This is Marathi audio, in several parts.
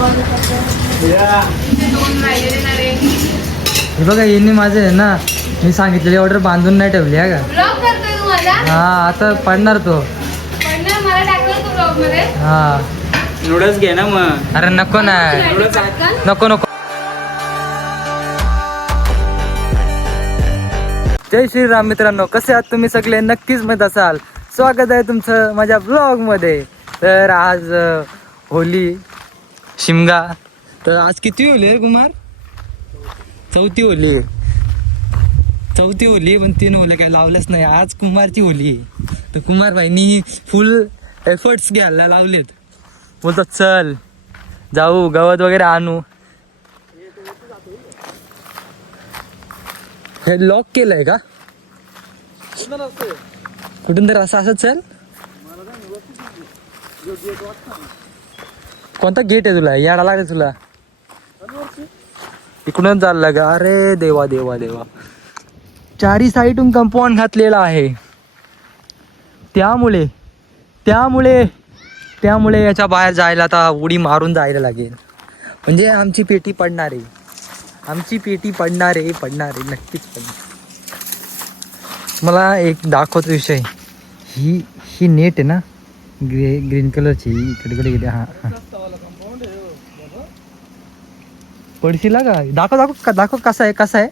हे बघा यांनी माझे आहे ना, मी सांगितलेली ऑर्डर बांधून नाही ठेवली आहे का. हा आता पडणार तो. हा नूडल्स घे ना मग. अरे नको ना, नको नको. जय श्रीराम मित्रांनो, कसे आहात तुम्ही सगळे? नक्कीच मत असाल. स्वागत आहे तुमचं माझ्या ब्लॉग मध्ये. तर आज होली शिमगा. तर आज किती होली रे कुमार? चौथी होली. चौथी होली, पण 3 होल्या काय लावल्याच नाही. आज कुमारची होली. तर कुमार भाईनी फुल एफर्ट्स घ्यायला लावलेत. बोलतो चल जाऊ गवत वगैरे आणू. हे लॉक केलंय का कुठून तर? असं चल. कोणता गेट आहे तुला? याडा लागेल तुला. इकडून चालला का? अरे देवा देवा देवा. चारी साईडून कंपाऊंड घातलेला आहे. त्यामुळे त्यामुळे त्यामुळे याच्या बाहेर जायला आता उडी मारून जायला लागेल. म्हणजे आमची पेटी पडणार आहे. आमची पेटी पडणार आहे, पडणार आहे, नक्कीच पडणार. मला एक दाखवतो विषय. ही नेट आहे ना, ग्रीन कलरची, इकडे गेली. हा हा पडशीला का? दाखव कसा आहे, कसा आहे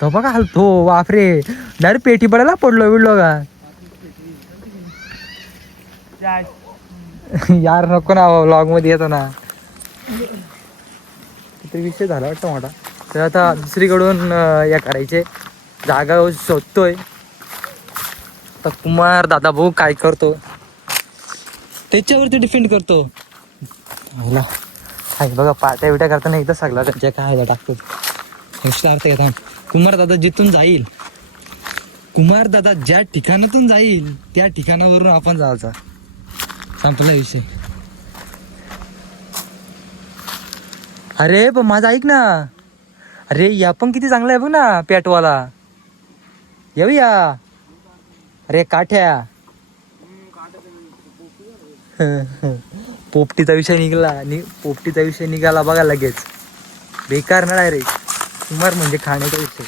तो बघा. हलतो वापरे, डायरेक्ट पेटी पडायला पडलो बिडलो का यार. नको ना, व्लॉग मध्ये येतो ना. तरी विषय झाला वाटतं मोठा. तर आता दुसरीकडून या करायचे जागा शोधतोय. तर कुमार दादा भाऊ काय करतो त्याच्यावरती डिपेंड करतो. बघा पाट्या बिट्या करताना एकदा सगळा त्याच्या काय टाकतो. कुमार दादा जिथून जाईल, कुमार दादा ज्या ठिकाणातून जाईल त्या ठिकाणावरून आपण जायचा. संपला विषय. अरे पण माझा ऐक ना. अरे या पण किती चांगला आहे बघ ना, पॅटवाला. येऊया. अरे काठ्या. पोपटीचा विषय निघाला. पोपटीचा विषय निघाला बघा लगेच. बेकार ना डायरेक्ट. कुमार म्हणजे खाण्याचा विषय.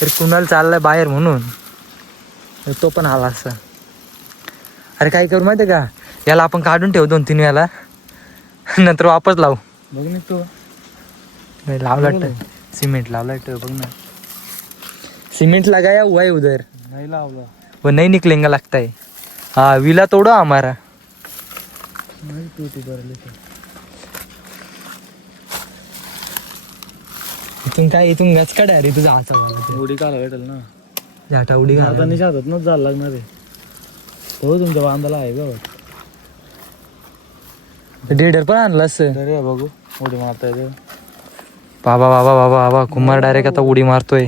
तर कुणाला चाललाय बाहेर म्हणून तो पण आला असं. अरे काय करू माहिती का, याला आपण काढून ठेवू 2-3 वेळाला, नंतर वापस लावू. बघ ना तो लावला सिमेंट लावला बघ ना. सिमेंट लगाया हुआ है उधर, नहीं लावला वो नहीं निकलेगा लगता है. हाँ विला तोड़ो हमारा. इथून काय, इथून गचकाड आहे रे तुझा हाचा मला. उडी काढा भेटेल ना. झाटा उडी घाला. आता निशातच नच जायला लागणार आहे. हो तुमच्या बांधाला आहे का? डेडर पण आणलं असं. अरे बघू उडी मारता येते. बाबा बाबा बाबा बाबा कुमार डायरेक्ट आता उडी मारतोय.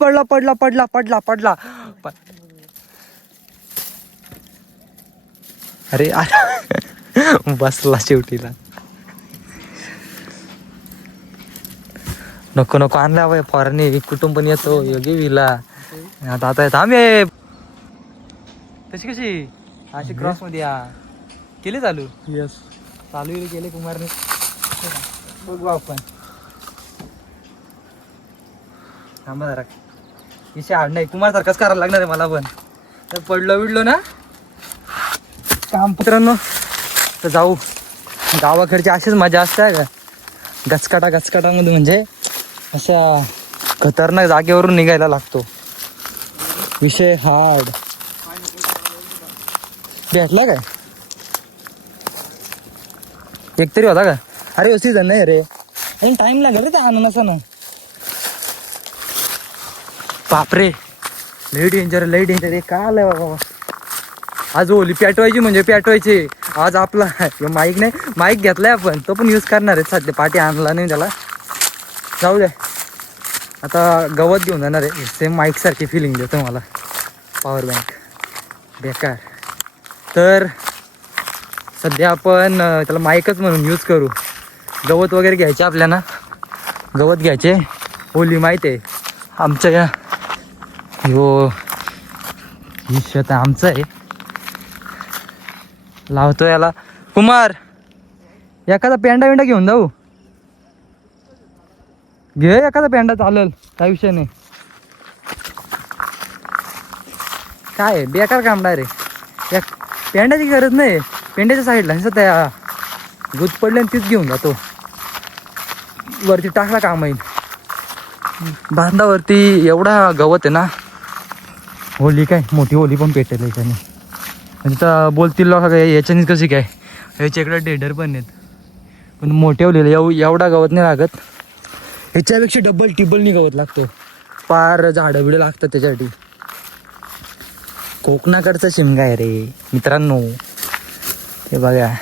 पडला पडला पडला पडला पडला. अरे बसला शेवटीला. नको नको आणला बाय फॉरनी. कुटुंब पण येतो योगी विला. आता येत आम्ही. तशी कशी अशी क्रॉस मध्ये केली चालू. येस चालू केले कुमारने. बघू आपण. थांबा जरा. इशे आड नाही. कुमार सारखाच करायला लागणार आहे मला पण. तर पडलो बिडलो ना काम. मित्रांनो तर जाऊ. गावाकडची अशीच मजा असते का. गचकाटामध्ये म्हणजे अशा खतरनाक जागेवरून निघायला लागतो. विषय हार्ड. भेटला काय एक तरी होता का? अरे अशी जण नाही रे. आणि टाइम लागेल रे त्या आणून असं ना. बापरे लई डेंजर आहे. का आलंय बाबा. आज होली पेटवायची म्हणजे पेटवायची. आज आपला माईक नाही, माईक घेतलाय आपण, तो पण यूज करणार आहे सध्या. पाठी आणला नाही त्याला. जाऊ दे. आता गवत घेऊन जाणार आहे. सेम माईक सारखी फिलिंग देतो मला. पॉवर बँक बेकार. तर सध्या आपण त्याला माईकच म्हणून यूज करू. गवत वगैरे घ्यायचे आपल्याला. गवत घ्यायचे. होली माहीत आहे आमच्या या. ही शेत आमचं आहे. लावतो याला. कुमार एखादा पेंडा बिंडा घेऊन जाऊ. घे एखादा पेंडा चालेल, काय विषय नाही. काय बेकार कामडा रे, या पेंड्याची गरज नाही. पेंड्याच्या साईडला त्या गुत पडले तीच घेऊन जातो. वरती टाकला काम येईल. बांधावरती एवढा गवत आहे ना. होली काय मोठी होली पण पेटेल याच्याने. म्हणजे तर बोलतील लोक काय याच्यानेच कशी काय, याच्या इकडे डेडर पण आहेत. पण मोठे होलीला एवढा गवत नाही लागत. ह्याच्यापेक्षा डबल टिबल गवत लागतं. पार झाडं बिडं लागतात त्याच्यासाठी. कोकणाकडचा शिमगा आहे रे मित्रांनो. हे बघा,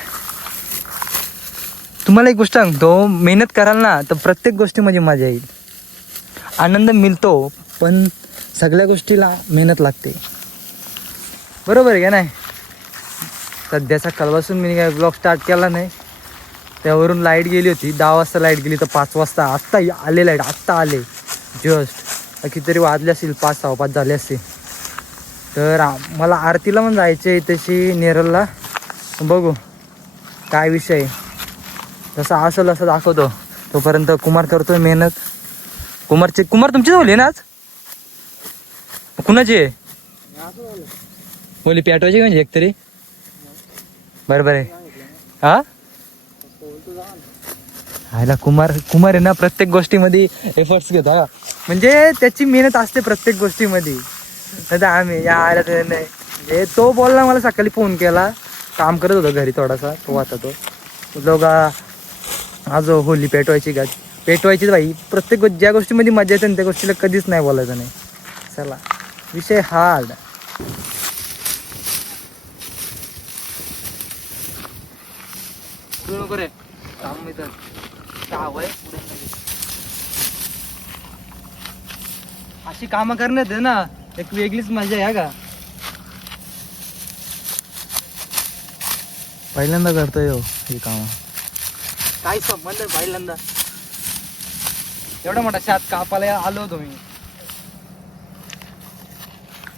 तुम्हाला एक गोष्ट सांगतो, मेहनत कराल ना तर प्रत्येक गोष्टीमध्ये मजा येईल, आनंद मिळतो. पण सगळ्या गोष्टीला मेहनत लागते. बरोबर आहे का नाही. सध्या सकाळपासून मी काय ब्लॉग स्टार्ट केला नाही. त्यावरून लाईट गेली होती, 10 वाजता लाईट गेली तर 5 वाजता आत्ता आले लाईट. आत्ता आले जस्ट. कितीतरी वाजले असतील, 5 6 5 झाले असते. तर मला आरतीला पण जायचं आहे तशी नेरलला. बघू काय विषय. जसं असेल असं दाखवतो. तोपर्यंत कुमार करतोय मेहनत. कुमार तुमचीच होली ना आज. कुणाची आहे होली? पेटवायची म्हणजे एकतरी. बरोबर आहे. हा आयला कुमार आहे ना, प्रत्येक गोष्टीमध्ये एफर्ट्स घेतो. म्हणजे त्याची मेहनत असते प्रत्येक गोष्टीमध्ये. नाही आम्ही या आयला तर नाही. म्हणजे तो बोलला, मला सकाळी फोन केला, काम करत होता घरी थोडासा. तो आता तो लोक आज होली पेटवायचीच बाई. प्रत्येक ज्या गोष्टीमध्ये मजा येते ना त्या गोष्टीला कधीच नाही बोलायचं नाही. चला विषय हार्ड. नको रे काम तर अशी कामं करण्यात आहे ना एक वेगळीच मजा आहे का. पहिल्यांदा करतोय हो ही काम. काय संबंध पहिल्यांदा. एवढा मोठा शात कापाला आलो होतो मी.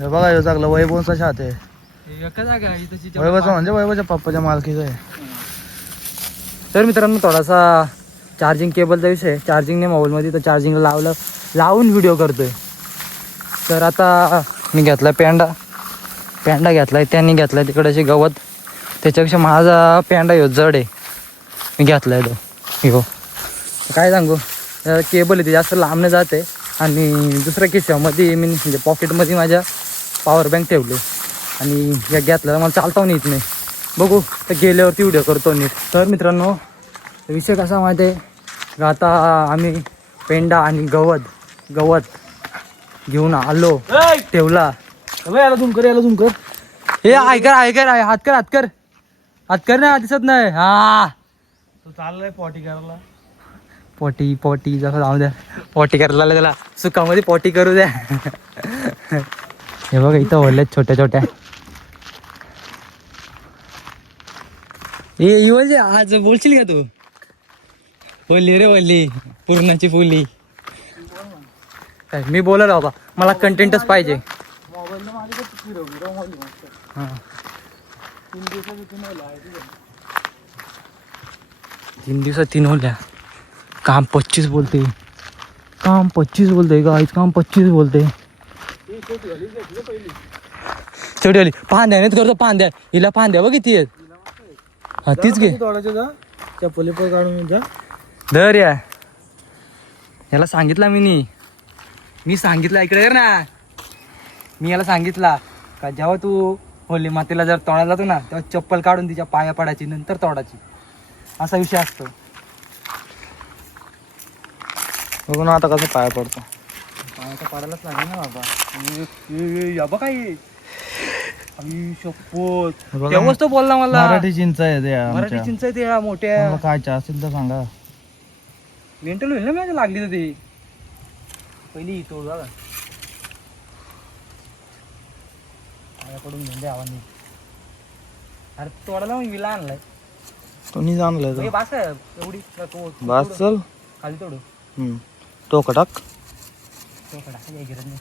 हे बघा हे चांगलं वैभवचा शात आहे. एका जागा आहे तशी. वैभवचा म्हणजे वैभवच्या पप्पाच्या मालकीचं आहे. तर मित्रांनो थोडासा चार्जिंग केबलचा विषय. चार्जिंग नाही मोबाईलमध्ये, तर चार्जिंगला लावून व्हिडिओ करतोय. तर आता मी घेतला पेंडा घेतलाय, त्यांनी घेतलाय तिकडे असे गवत. त्याच्यापेक्षा माझा पेंडा ह्यो जड आहे, मी घेतलाय तो. हो काय सांगू, केबल आहे ते जास्त लांबने जाते. आणि दुसऱ्या खिशामध्ये मी म्हणजे पॉकेटमध्ये माझ्या पॉवर बँक ठेवले. आणि या घेतलं मला चालता पण येत नाही. बघू तर गेल्यावरती व्हिडिओ करतो नीट. तर मित्रांनो विषय कसा माहिती आहे का, आता आम्ही पेंडा आणि गवत घेऊन आलो, ठेवला. याला झूम कर. हे हात कर ना, दिसत नाही. हा तो चाललाय पॉटी करायला. पॉटी जसं जाऊ द्या. पॉटी करायला त्याला सुकामध्ये पॉटी करू द्या. हे बघा इथं ओढल्यात छोट्या. ये आज बोलशील का तू. बोलली रे बोलली पूर्णाची फुली. काय मी बोलत बाबा, मला कंटेंटच पाहिजे. हां 3 दिवसात 3 होल्या. काम 25 बोलते गाईच. काम 25 बोलते. छोटी वाली फांद्या नाही करतो. फांद्या हिला फांद्या बघ किती आहेत. हा तीच घे. चप्पली पण काढून जा. धर याला सांगितलं मी सांगितलं इकडे कर ना. मी याला सांगितला का जेव्हा तू होली मातेला जर तोडायला जातो ना तेव्हा चप्पल काढून तिच्या पाया पडायची, नंतर तोडायची. असा विषय असतो. बघू ना आता कसं पाया पडतो. पाया पडायलाच लागेल ना बाबा. काय शपथ तेव्हाच तो बोलला मला. मराठी चिंच आहे ते. मराठी चिंच आहे ते मोठ्या. काय असेल तर सांगा. मेंटल होईल ना माझ्या लागली तर ती पहिली तोड बघा. पायाकडून घेऊन आवाज नाही. अरे तोडायला मी विला आणलाय. कोणी आणलंय बास काय एवढी बास चल खाली तोडू. तो खटाक तो कडा काही गरज नाही.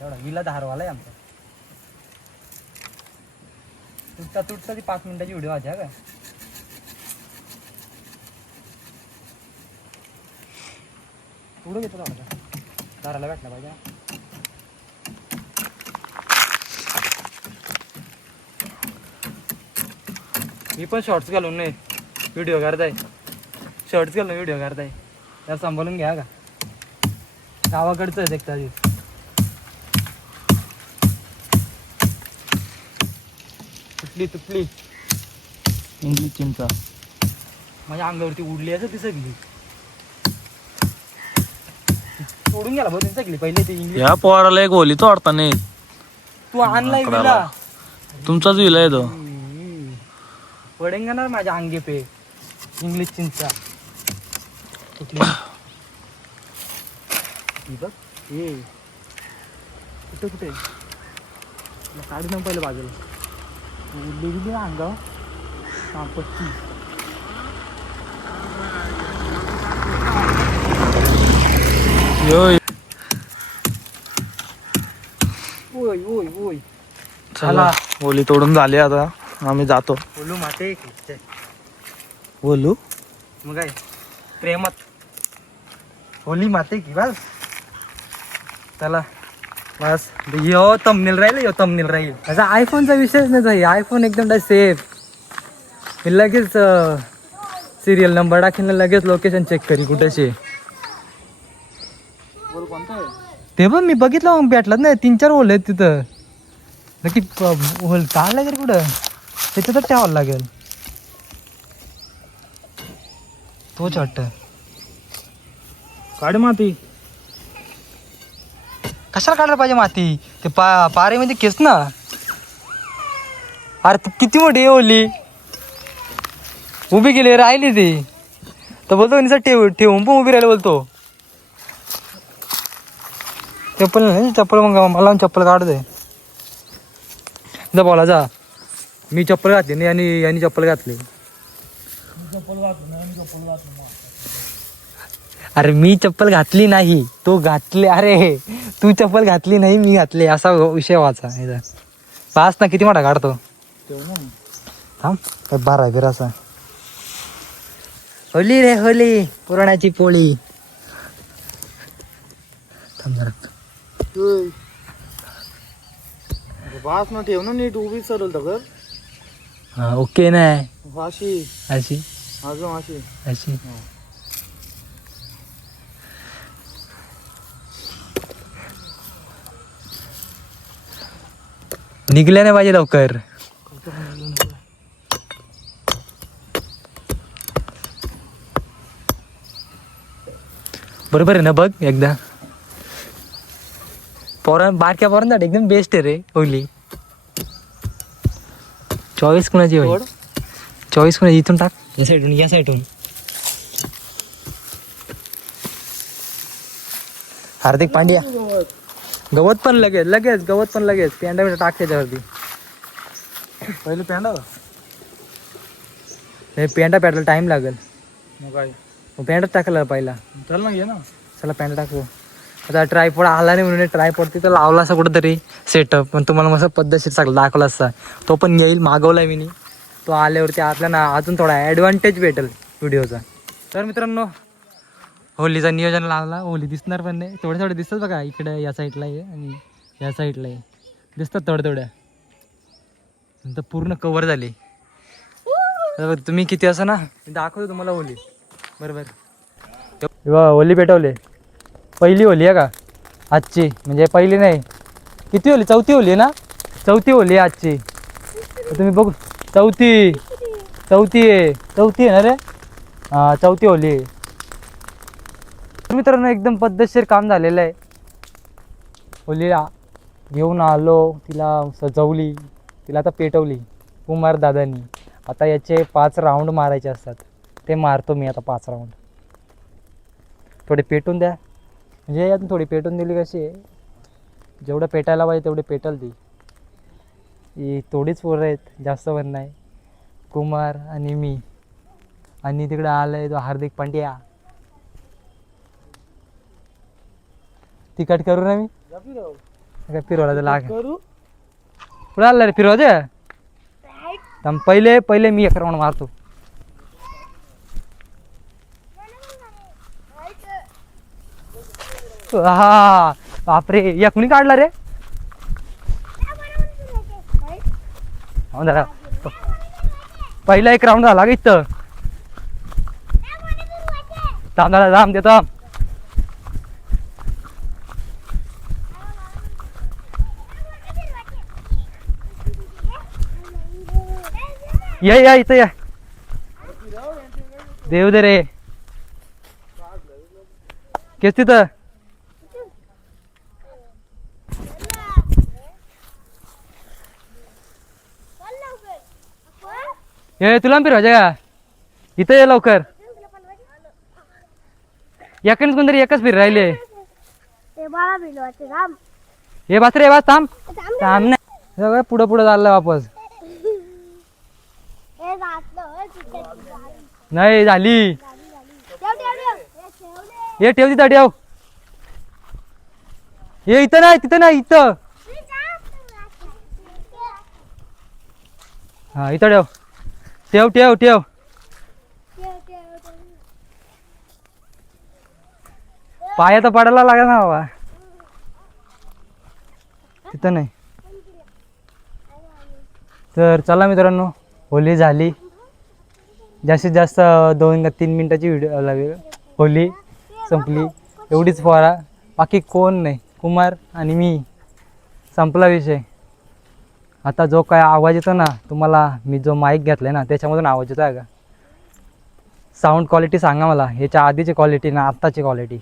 तेवढा विला धारवाला आहे आमचा. तुटता तुटता ती 5 मिनिटाची व्हिडिओ आहे का. पुढं घेतो आता दाराला भेटला पाहिजे. मी पण शॉर्ट्स घालून नाही व्हिडिओ करताय. शॉर्ट्स घालून व्हिडिओ करताय. त्याला सांभाळून घ्या का. गावाकडचं आहे एकटा दिवस. तुटली तुटली इंग्लिश चिंचा. माझ्या अंगावरती उडली असं ती सगळी. सोडून गेला बघ सगळी पहिले ते इंग्लिश. या पोराला एक होली तोडता नाही. तू आणलाय विला. तुमचाच विला आहे तो. पडेंगा ना माझ्या अंगे पे इंग्लिश चिंचा. कुठली बघ हे कुठे कुठे काढू ना पहिलं बाजूला. उडली गेली ना अंगावर संपत्ती. यो ओय ओय ओय. चला होली तोडून झाली आता. आम्ही जातो. बोलू माते बोलू मग काय प्रेमात होली माते की बस. चला बस यो तमनेल राहील. यो तमनेल राहील. त्याचा आयफोनचा विषयच नाही झाली. आयफोन एकदम सेफ. मी लगेच सिरियल नंबर टाकेल लगेच लोकेशन चेक करी कुठेशी. बोल कोणता आहे. ते पण मी बघितलं मग भेटलाच नाही. 3-4 होल आहेत तिथं. नक्की होल काय लागेल कुठं त्याच्यातच ठेवावं लागेल. तोच वाटतं. काढ माती. कशाला काढायला पाहिजे माती. ते पारेमध्ये केस ना. अरे ती किती मोठी ओली उभी केली राहिली ती. तर बोलतो ठेवून पण उभी राहिली बोलतो. चप्पल नाही. चप्पल मग मला चप्पल काढ दे. जा बोला जा. मी चप्पल घातली नाही आणि यांनी चप्पल घातली. अरे मी चप्पल घातली नाही तो घातले. अरे तू चप्पल घातली नाही मी घातली असा विषय वाचा. पास ना किती मोठा काढतो. थांब काय 12 होली रे होली पुराणाची पोळी. थांब जरा. बास ना ठेव ना नीट. उभी सरल तर हा ओके नाही अशी अशी अजून अशी अशी. निघल्या नाही पाहिजे लवकर. बरोबर आहे ना. बघ एकदा बारक्या पोरांसाठी एकदम बेस्ट आहे रे होली. चॉईस कुणाची होईल. चॉईस कुणाची. इथून टाक या साईडून या साईडून. हार्दिक पांड्या. गवत पण लगेच लगेच गवत पण लगेच. पेंडा बिंडा टाक त्याच्यावरती. पहिले पेंडा हे पेंडा पेटायला टाइम लागेल. मग काय मग पेंडा टाकला पहिला. चल ना घे ना. चला पेंडा टाकू. आता ट्रायपॉड आला नाही म्हणून ट्रायपॉड तिथं लावला असा कुठंतरी सेटअप. पण तुम्हाला मस्त पद्धतशीर सगळं दाखवला असता. तो पण येईल मागवलाय मी. तो आल्यावरती आपल्याला अजून थोडा ॲडव्हान्टेज भेटेल व्हिडिओचा. तर मित्रांनो होलीचा नियोजन लावला. होली दिसणार पण नाही. थोडे थोडे दिसतात बघा. इकडे या साईडला आहे आणि या साईडला आहे. दिसतात थोड्या नंतर पूर्ण कवर झाली. तुम्ही किती असं ना दाखवतो तुम्हाला होली. बरोबर होली पेटवले. पहिली होली आहे का आजची. म्हणजे पहिली नाही. किती होली. 4थी होली आहे ना. 4थी होली आहे आजची. तुम्ही बघू. 4थी आहे ना रे. हां 4थी होली आहे. मित्रांनो एकदम पद्धतशीर काम झालेलं आहे. होलीला घेऊन आलो. तिला सजवली. तिला आता पेटवली कुमार दादानी. आता याचे 5 राऊंड मारायचे असतात. ते मारतो मी आता 5 राऊंड. थोडे पेटून द्या. म्हणजे यातून थोडी पेटून दिली कशी आहे. जेवढं पेटायला पाहिजे तेवढे पेटल ती. ही थोडीच पोरं आहेत जास्त पण नाही. कुमार आणि मी आणि तिकडे आलाय तो हार्दिक पांड्या. तिकट करू ना मी. काय फिरवला तर लाग. करू पुढे आला रे फिरवा दे. तर पहिले मी एक राऊंड मारतो. हा बापरे, या कुणी काढला रे? हो दादा, पहिला एक राऊंड झाला का इथं? थांब दादा, थांब देतो. या इथं या. देऊ दे रे. केस तिथं. ये तुला फिरवायचं का? इथं ये लवकर. याकडे कोणतरी एकच फिर राहिले. हे बस रे, बस थांब थांब. नाही पुढं पुढं चाललं वापस. नाही झाली. हे ठेव तिथं, ठेव. हे इथं नाही, तिथं नाही, इथं. हा इथं ठेव. ठेव ठेव ठेव. पाया तर पडायला लागला ना बाबा. तिथं नाही. तर चला मित्रांनो, होली झाली. जास्तीत जास्त 2 का 3 मिनिटाची व्हिडिओ लागेल. होली संपली, एवढीच फवारा, बाकी कोण नाही. कुमार आणि मी, संपला विषय. आता जो काय आवाज येतो ना तुम्हाला, मी जो माईक घेतलाय ना त्याच्यामधून आवाज येतो आहे का? साऊंड क्वालिटी सांगा मला, ह्याच्या आधीची क्वालिटी ना आत्ताची क्वालिटी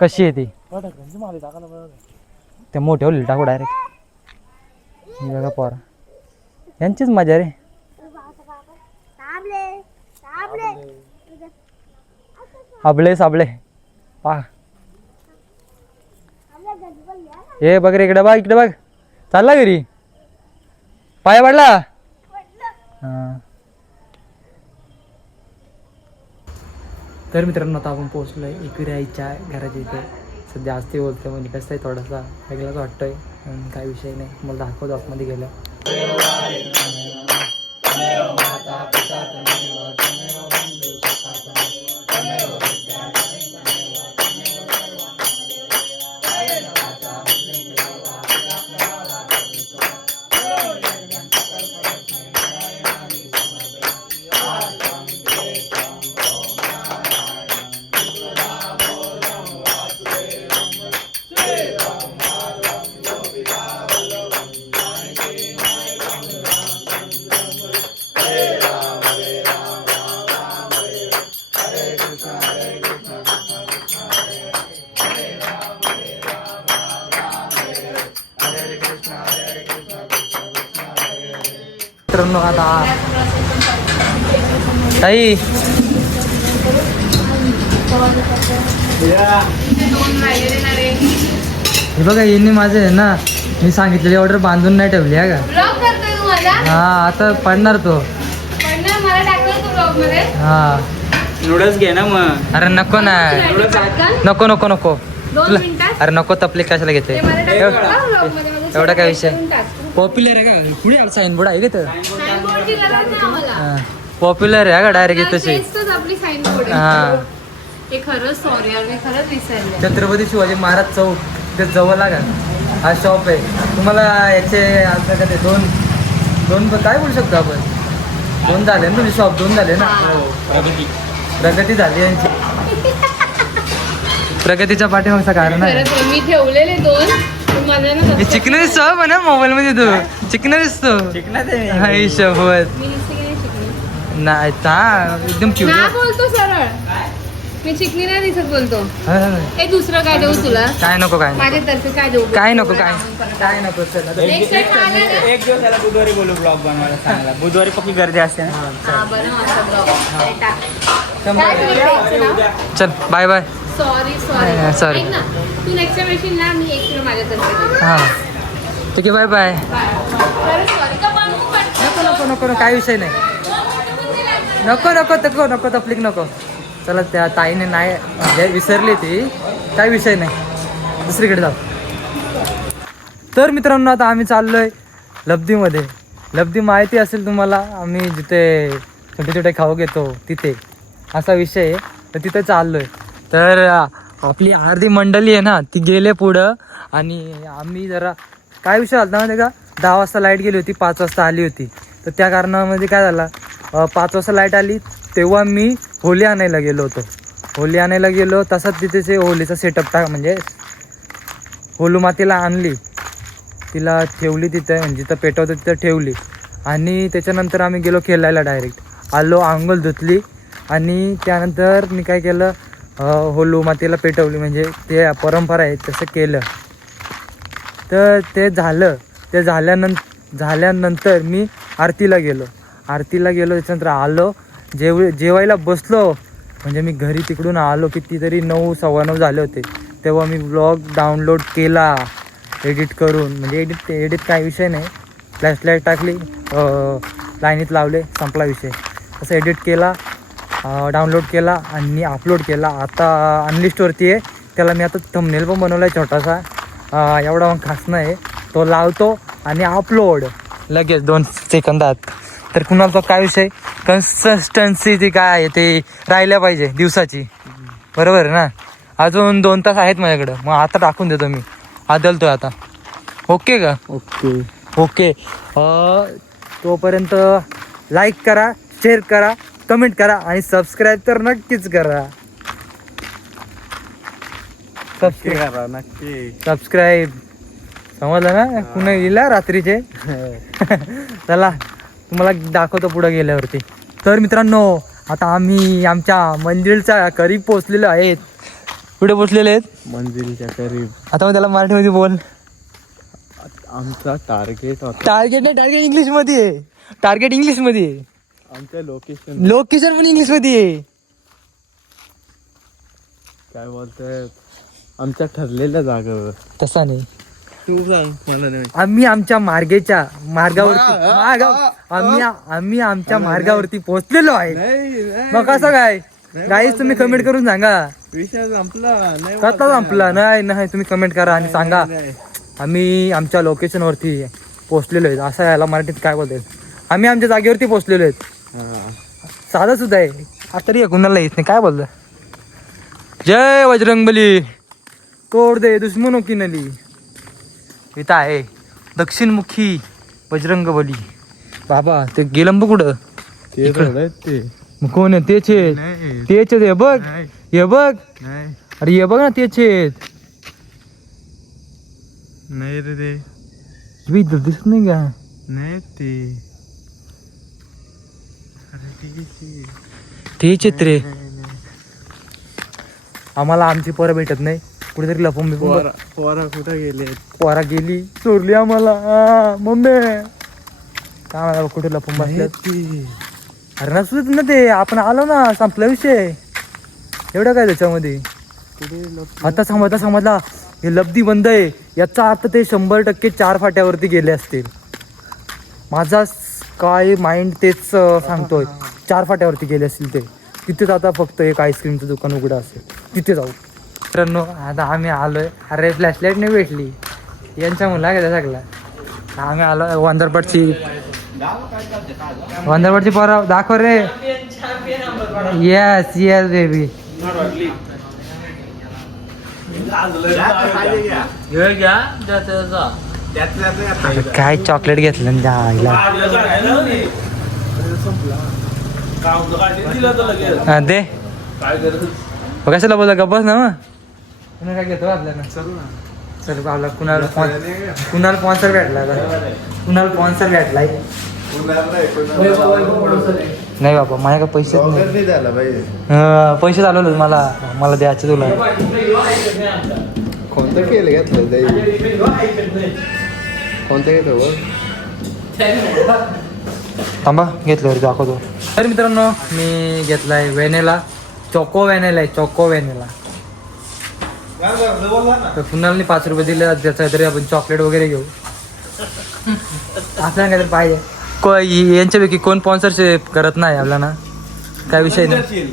कशी आहे ती? ते मोठे होईल टाकू डायरेक्ट. बघा पोरा, यांचीच मजा रे. आबळे साबळे पा. हे बघ रे, इकडे बघ, इकडे बघ. चालला घरी? पाया पडला? हा. तर मित्रांनो, आता आपण पोहोचलोय एकविरा आईच्या घराच्या इथे. सध्या असते बोलते म्हणजे कसं आहे, थोडासा वेगळाच वाटतोय. काही विषय नाही, मला दाखवतो आतमध्ये गेलं. मित्रांनो, आता ताई हे बघा, यांनी माझं आहे ना, मी सांगितलेली ऑर्डर बांधून नाही ठेवली आहे का? हा, आता पडणार तो. हा, नूडल्स घे ना मग. अरे नको ना, नको नको नको. अरे नको, तपले कशाला घेते? एवढा काय विषय? पॉप्युलर आहे का? पुढे आला साईनबोर्ड आहे का? पॉप्युलर आहे का डायरेक्ट तशी? हा, छत्रपती शिवाजी महाराज चौक ते जवळ लागा हा शॉप आहे. तुम्हाला याचे आता ते दोन काय बोलू शकतो आपण? 2 झाले ना तुझे शॉप? 2 झाले ना? प्रगती झाली यांची. प्रगतीच्या पाठीमागचं कारण आहे. मी ठेवलेले 2. चिकन दिसतो म्हणा मोबाईल मध्ये, तू चिकन दिसतो. हा सोबत नाही एकदम ना बोलतो सरळ. मी चिकनी नाही दिसत बोलतो. हे दुसरं काय देऊ तुला? काय नको, काय माझ्यातर्फे काय देऊ? काय नको, काय नको. चल एक दिवस त्याला बुधवारी बोलू ब्लॉग बनवायला सांगला. बुधवारी पक्की गर्दी असते ना. चल बाय बाय. सॉरी ना, तू नेक्स्ट टाइम येशील ना, मी 1 किलो माझ्यातर्फे. हा ठीक आहे, बाय बाय. सॉरी का नको नको, काय विषय नाही. नको तपलीक नको. चला, त्या ताईने नाही म्हणजे विसरली ती, काही विषय नाही, दुसरीकडे जाऊ. तर मित्रांनो, आता आम्ही चाललोय लब्धीमध्ये. लब्धी माहिती असेल तुम्हाला, आम्ही जिथे छोटे छोटे खाऊ घेतो तिथे असा विषय आहे. तर तिथे चाललो आहे. तर आपली अर्धी मंडळी आहे ना ती गेले पुढं आणि आम्ही जरा काय विषय झाला माहिती का, 10 वाजता लाईट गेली होती, 5 वाजता आली होती. तर त्या कारणामध्ये काय झालं, 5 वाजता लाईट आली तेव्हा मी होली आणायला गेलो होतो. होली आणायला गेलो तसाच तिथे ते होलीचा सेटअप म्हणजे होलू मातीला आणली, तिला ठेवली तिथे, म्हणजे जिथं पेटवतं तिथं ठेवली आणि त्याच्यानंतर आम्ही गेलो खेळायला. डायरेक्ट आलो, आंघोळ धुतली आणि त्यानंतर मी काय केलं, होलू मातीला पेटवली, म्हणजे ते परंपरा आहे तसं केलं. तर ते झालं. ते झाल्यानंतर मी आरतीला गेलो. त्याच्यानंतर आलो, जेवायला बसलो. म्हणजे मी घरी तिकडून आलो कितीतरी 9, 9:15 झाले होते. तेव्हा मी ब्लॉग डाउनलोड केला एडिट करून. म्हणजे एडिट काय विषय नाही, फ्लॅशलाईट टाकली, लाईनीत लावले, संपला विषय. असं एडिट केला, डाउनलोड केला आणि अपलोड केला. आता अनलिस्टवरती आहे. त्याला मी आता थंबनेल पण बनवला आहे छोटासा, एवढा मग खास नाही. तो लावतो आणि अपलोड लगेच 2 सेकंदात. तर कुणाचा काय विषय, कन्सिस्टन्सी ती काय आहे ते राहिल्या पाहिजे दिवसाची, बरोबर आहे ना. अजून 2 तास आहेत माझ्याकडं, मग आता टाकून देतो मी, आदलतोय आता. ओके का? ओके. तोपर्यंत लाईक करा, शेअर करा, कमेंट करा आणि सबस्क्राईब तर नक्कीच करा. सबस्क्राईब समजलं ना, कुणा येईल रात्रीचे. चला तुम्हाला दाखवतो पुढे गेल्यावरती. तर मित्रांनो आता आम्ही आमच्या मंदिरच्या करीब पोहोचलेलो आहेत. कुठे पोहोचलेले आहेत? मंदिरच्या करीब. आता मग त्याला मराठीमध्ये बोल. आमचा टार्गेट टार्गेट इंग्लिशमध्ये आहे. टार्गेट इंग्लिशमध्ये आहे. आमचं लोकेशन लोकेशन पण इंग्लिशमध्ये आहे. काय बोलताय, आमच्या ठरलेल्या जागेवर. तसा नाही, तू सांग, मला नाही. आम्ही आमच्या आम्ही आमच्या मार्गावरती पोहोचलेलो आहे. मग कसं काय गाईज, तुम्ही कमेंट करून सांगा. विषय संपला नाही. कसा संपला? नाही, तुम्ही कमेंट करा आणि सांगा आम्ही आमच्या लोकेशनवरती पोहोचलेलो आहेत. असं याला मराठीत काय बोलतात, आम्ही आमच्या जागेवरती पोहोचलेलो आहेत. साधा सुद्धा आहे. आता तरी कुणाला येत नाही, काय बोलतं. जय बजरंगबली, तोड दे दुश्मनों की नली. इथं आहे दक्षिणमुखी बजरंगबली बाबा. ते गेलं बघ कुठं, ते मग कोण आहे? तेच आहेत, हे बघ, हे बघ, अरे हे बघ ना, तेच आहेत. नाही रे, ते दिसत नाही का? नाही ते तेच आहेत रे. आम्हाला आमची पोरं भेटत नाही, कुठेतरी लपून बिपून. पोरा कुठं गेले? पोरा गेली, चोरली आम्हाला. मम्मी काय मला कुठे लपून बसल्यात. अरे नसू ना, ते आपण आलो ना, संपला विषय. एवढं काय त्याच्यामध्ये. आता समजला हे लब्धी बंद आहे, याचा अर्थ ते 100% 4 फाट्यावरती गेले असतील. माझा काय माइंड तेच सांगतोय, 4 फाट्यावरती गेले असतील ते. तिथेच आता फक्त एक आईस्क्रीमचं दुकान उघडं असेल, तिथे जाऊ. मित्रांनो आता आम्ही आलोय. अरे फ्लॅशलाईट नाही भेटली, यांच्या मुला का सगळा. आम्ही आलो वंदरपटची पोरा दाखव रे. Yes baby. काय चॉकलेट घेतलं दे. कशाला बोलला गप्पस ना, मग काय घेतो आपल्याला. चल आपला कुणाला स्पॉन्सर भेटलाय. नाही बाबा, माझ्याकडे पैसेच नाही. पैसे चालवलं मला द्यायचे तुला. कोणतं केलं घेतलं? कोणतं घेतो? थांबा घेतलं दाखवतो. तर मित्रांनो मी घेतलाय व्हॅनिला, चोको व्हॅनिला आहे, चोको व्हॅनिला. तर कुणाला 5 रुपये दिले त्याचा तरी आपण चॉकलेट वगैरे घेऊ. आपल्याला काहीतरी पाहिजे. यांच्यापैकी कोण स्पॉन्सरशिप करत नाही आपल्याला, काय विषय नाही.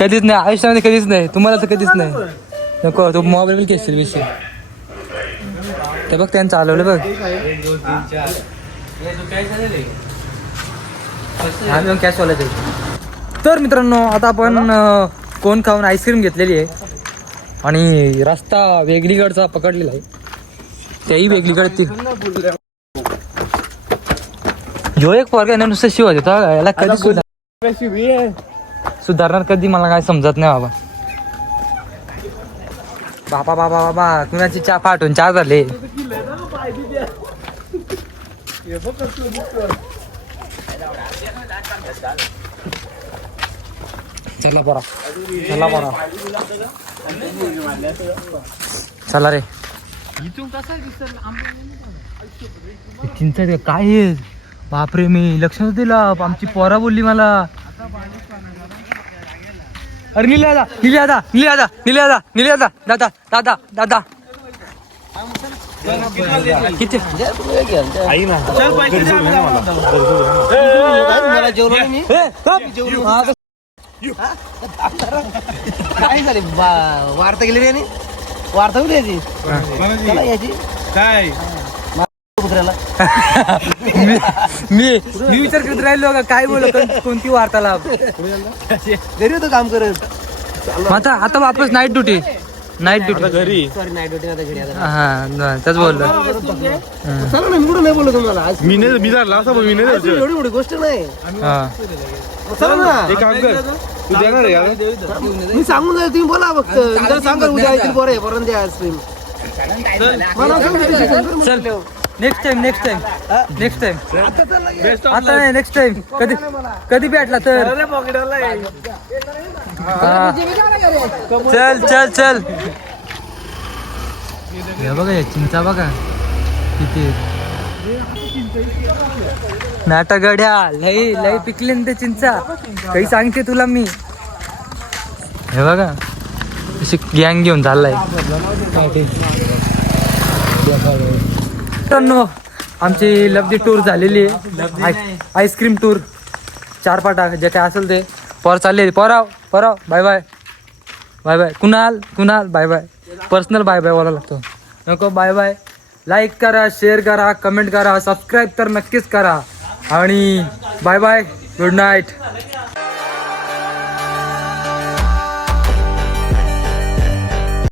कधीच नाही आयुष्यामध्ये, कधीच नाही. तुम्हाला तर कधीच नाही. नको तो मोबाईल घेशील विषय. ते बघ त्यांचं चालवलं बघ. आम्ही कॅश वाला तर मित्रांनो आता आपण कोण खाऊन आईस्क्रीम घेतलेली आहे आणि रस्ता वेगळीकडचा पकडलेला आहे त्याही वेगळीकडे जो एक पोरगा ना नुसतं शिवा देतो याला कधी सुधारणार कधी मला काय समजत नाही बाबा बाबा बाबा बाबा कुणाची चहा फाटून चहा झाले चला बरा चला रे चिंचा काय आहे बापरे मी लक्ष नव्हतं दिलं आमची पोरा बोलली मला अरे निल्या दादा किती काय झाले वार्ता गेली रे वार्ता कुठे याची याची काय कुत्र्याला मी विचार करत राहिलो का काय बोल कोणती वार्ता लाभ घरी होतं काम करत आता वापस नाईट ड्युटी घरी सॉरी नाईट ड्युटी आता घरी आता हा त्याच बोललो चला ना मी कुठं नाही बोललो तुम्हाला आज मी झाला असं मी नाही आज एवढी मोठी गोष्ट नाही हा चला ना एक काम कर तू देणार आहे मी सांगून जाईल तुम्ही बोला फक्त जरा सांगा उद्या येतील बरं पर्यंत द्या आईस्क्रीम मला चल नेक्स्ट टाइम आता नाही नेक्स्ट टाइम कधी भेटला तर हा. चल हे बघा हे चिंचा बघा किती नाटगड्या लय पिकले ना ते चिंचा काही सांगते तुला मी हे बघा अशी गँग घेऊन चाललाय मित्रांनो आमची लब्धी टूर झालेली आहे आईस्क्रीम टूर 4 पाटा जे काय असेल ते पर चालले पराव bye bye Kunal bye bye personal bye bye बोलायला लागतो नको बाय बाय लाईक करा शेअर करा कमेंट करा सबस्क्राईब तर नक्कीच करा आणि बाय बाय गुड नाईट